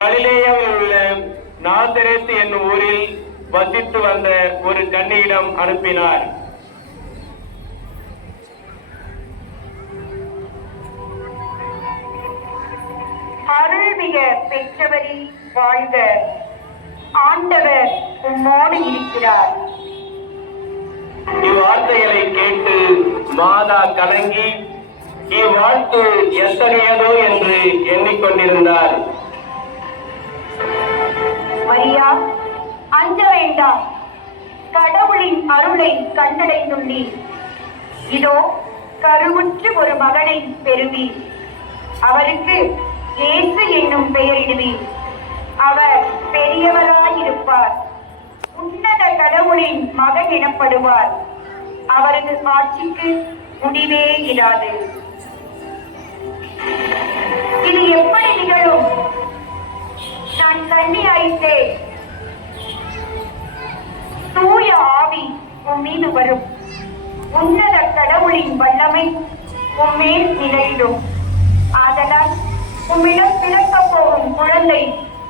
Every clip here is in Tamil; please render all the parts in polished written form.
கலிலேயாவில் உள்ள நாசரேத் என்னும் ஊரில் வசித்து வந்த ஒரு கன்னியிடம் அனுப்பினார். அருள்மிக பெற்றவரே வாழ்க, ஆண்டவர் உம்மோடு இருக்கிறார். இவ்வார்த்தைகளை கேட்டு மாதா கலங்கி இவ்வாழ்த்து எத்தகையதோ என்று எண்ணிக்கொண்டிருந்தார். மரியா, அஞ்ச வேண்டாம், கடவுளின் அருளை கண்டடைந்துள்ளீர். இதோ கருவுற்று ஒரு மகனை பெறுவீர். அவருக்கு இயேசு என்னும் பெயரிடுவீர். அவர் பெரியவராயிருப்பார், உன்னத கடவுளின் மகன் எனப்படுவார். அவரது ஆட்சிக்கு முடிவே இராது. இது எப்படி நிகழும்? நான் கண்ணி ஆயிட்டேன். தூய ஆவி உன் மீது வரும். உன்னத கடவுளின் வல்லமை உம்மேல் நிலையிடும். ஆதலால் உம்மிடம் பிறக்கப் போகும் குழந்தை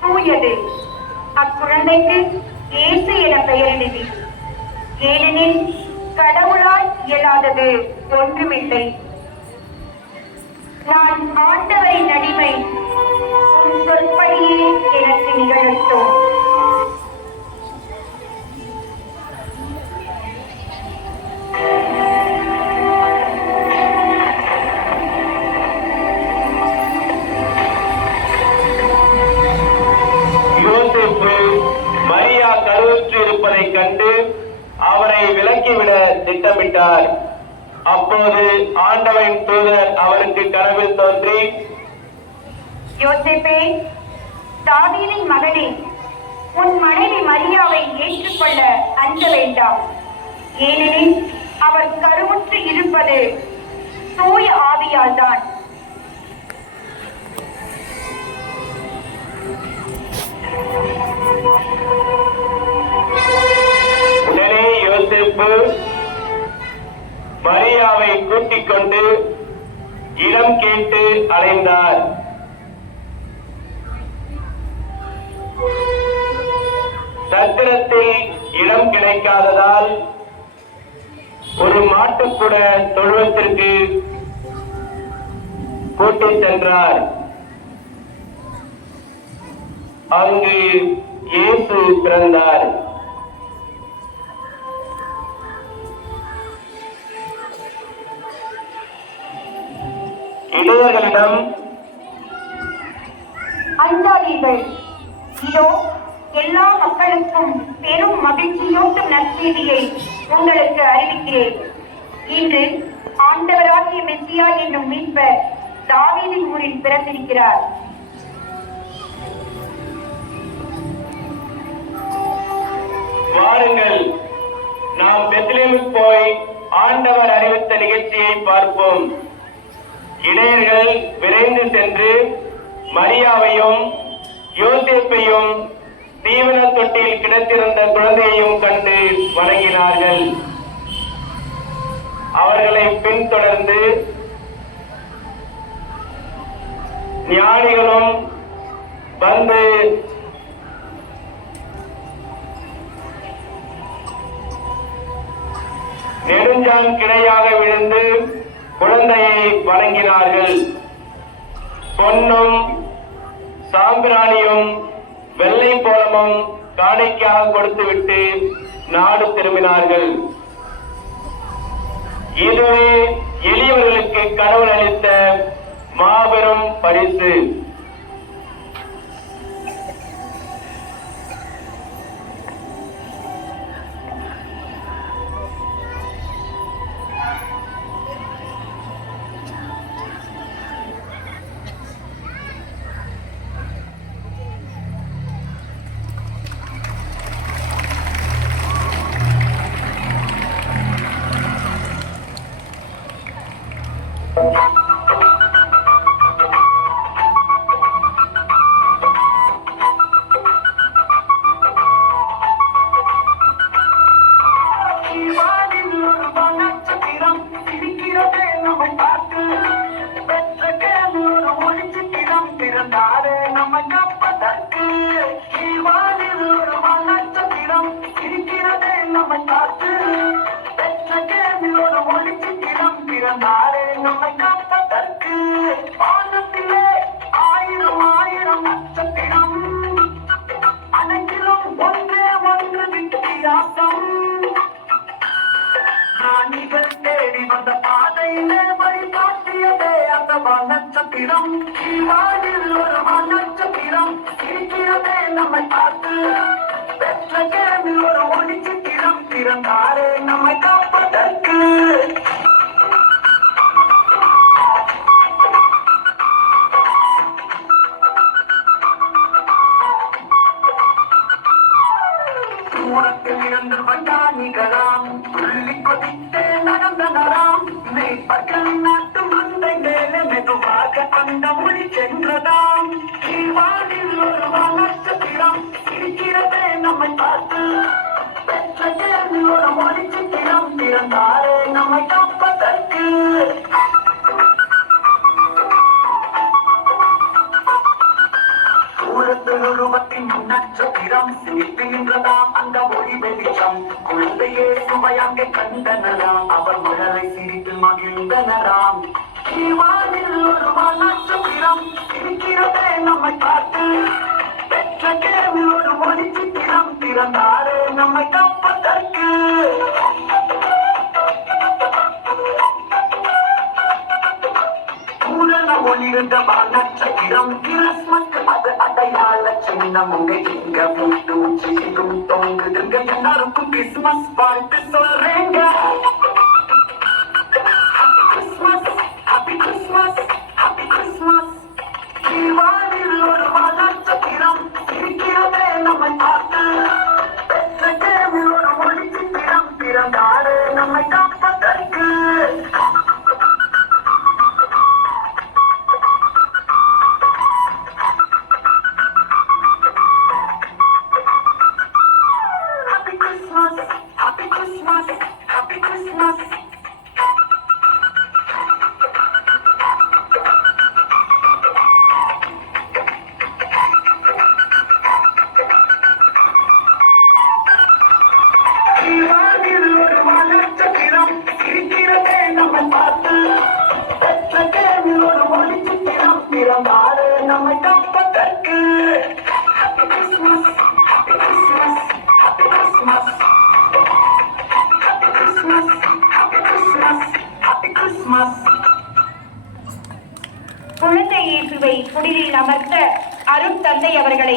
தூயது. அக்குழந்தைக்கு இயேசு என பெயரிடுவீர். ஏனெனில் கடவுளால் இயலாதது ஒன்றுமில்லை. நான் ஆண்டவரின் அடிமை, உன் சொற்படியே எனக்கு நிகழட்டும். யோசேப்பு மரியா கருவுற்று இருப்பதை கண்டு அவரை விலக்கிவிட திட்டமிட்டார். அப்போது ஆண்டவரின் தூதர் அவருக்கு கனவில் தோன்றி, யோசேப்பே, தாவீதின் மகனே, உன் மனைவி மரியாவை ஏற்றுக்கொள்ள அஞ்ச வேண்டாம். ஏனெனில் அவர் கருவுற்று இருப்பது தூய ஆவியால் தான். உடனே யோசேப்பு மரியாவை கூட்டிக் கொண்டு இடம் கேட்டு அலைந்தார். சத்திரத்தில் இடம் கிடைக்காததால் ஒரு மாட்டுக்கூட தொழுவத்திற்கு கூட்டிச் சென்றார். அங்கு இயேசு பிறந்தார். இளைஞர்களிடம், அஞ்சாதீர்கள், இதோ எல்லா மக்களுக்கும் பெரும் மகிழ்ச்சியூட்டும் நற்செய்தியை உங்களுக்கு அறிவிக்கிறேன். இன்று ஆண்டவராகிய மெசியா என்னும் மீட்பர் தாவீதின் ஊரில் பிறந்திருக்கிறார். வாருங்கள், நாம் பெத்லகேமுக்கு போய் ஆண்டவர் அறிவித்த நிகழ்ச்சியை பார்ப்போம். இளைஞர்கள் விரைந்து சென்று மரியாவையும் யோசேப்பையும் தீவன தொட்டியில் கிடத்திருந்த குழந்தையையும் கண்டு வணங்கினார்கள். அவர்களை பின்தொடர்ந்து ஞானிகளும் வந்து நெடுஞ்சான் கிடையாக விழுந்து குழந்தையை வணங்கினார்கள். பொன்னும் சாம்பிராணியும் வெள்ளை போலமும் காணிக்கையாக கொடுத்துவிட்டு நாடு திரும்பினார்கள். இதுவே எளியவர்களுக்கு கடவுள் அளித்த மாபெரும் பரிசு. நம்மை காப்பதற்கு வானத்திலே ஆயிரம் ஆயிரம் நட்சத்திரம் அனைத்திலும் ஒன்றே ஒன்று வித்தியாசம். ராணிகள் தேடி வந்த பாதையிலே வழிகாட்டியதே அந்த நட்சத்திரம். வானில் ஒரு நட்சத்திரம் இருக்கிறதே நம்மை பார்த்து. பெற்ற கேமில் ஒரு ஒளி சித்திரம் திறந்தாரே நம்மை காப்பதற்கு. தூரத்தில் இருந்து வந்தானிகளாம் துள்ளி கொதித்தே நடந்தனராம். மேற்பர்கள் நாட்டு மந்தை மேலே மெதுவாக அந்த மொழி சென்றதாம். வானில் ஒரு நட்சத்திரம் இருக்கிறதே நம்மை பார்த்து. பெற்ற கேள்வியில் ஒரு மொழி சித்திரம் திறந்தாரே நம்மை காப்பதற்கு. உருவத்தின் நட்சத்திரம் சிரிப்புகின்றதாம் அந்த ஒளி வெளிச்சம். குழந்தையே சுவையாங்க கண்டனராம் அவர் மகளை சிரிப்பில் மகிழ்ந்தனராம். வானில் ஒரு நட்சத்திரம் இருக்கிறதே நம்மை பார்த்து. பெற்ற கேள்வியில் ஒரு மொழி சித்திரம் திறந்தாரே நம்மை காப்பதற்கு. ஒளிர்ந்த நட்சத்திரம் கிறிஸ்மஸ்க்கு அது அடையாள சின்னம். உங்க இங்க போட்டு உச்சிக்கும் தொங்குதுங்க. எல்லாருக்கும் கிறிஸ்மஸ் வாழ்த்து சொல்றேங்க. Christmas happy Christmas happy Christmas. வானில் ஒரு நட்சத்திரம் இருக்கிறதே நம்மை பார்த்து. பெற்ற கேள்வியில் ஒரு மொழி சித்திரம் திறந்தாரே நம்மை காப்பதற்கு. Happy Christmas, Happy Christmas. வானில் ஒரு நட்சத்திரம் இருக்கிறதே நம்மை பார்த்து. பெற்ற கேள்வியில் ஒரு மொழி சித்திரம் திறந்தாரே நம்மை காப்பதற்கு. Happy Christmas, Happy Christmas, Happy Christmas. Happy Christmas, Happy Christmas, Happy Christmas. குழந்தை இயேசுவை குடிலில் அமர்த்த அருட்தந்தை அவர்களை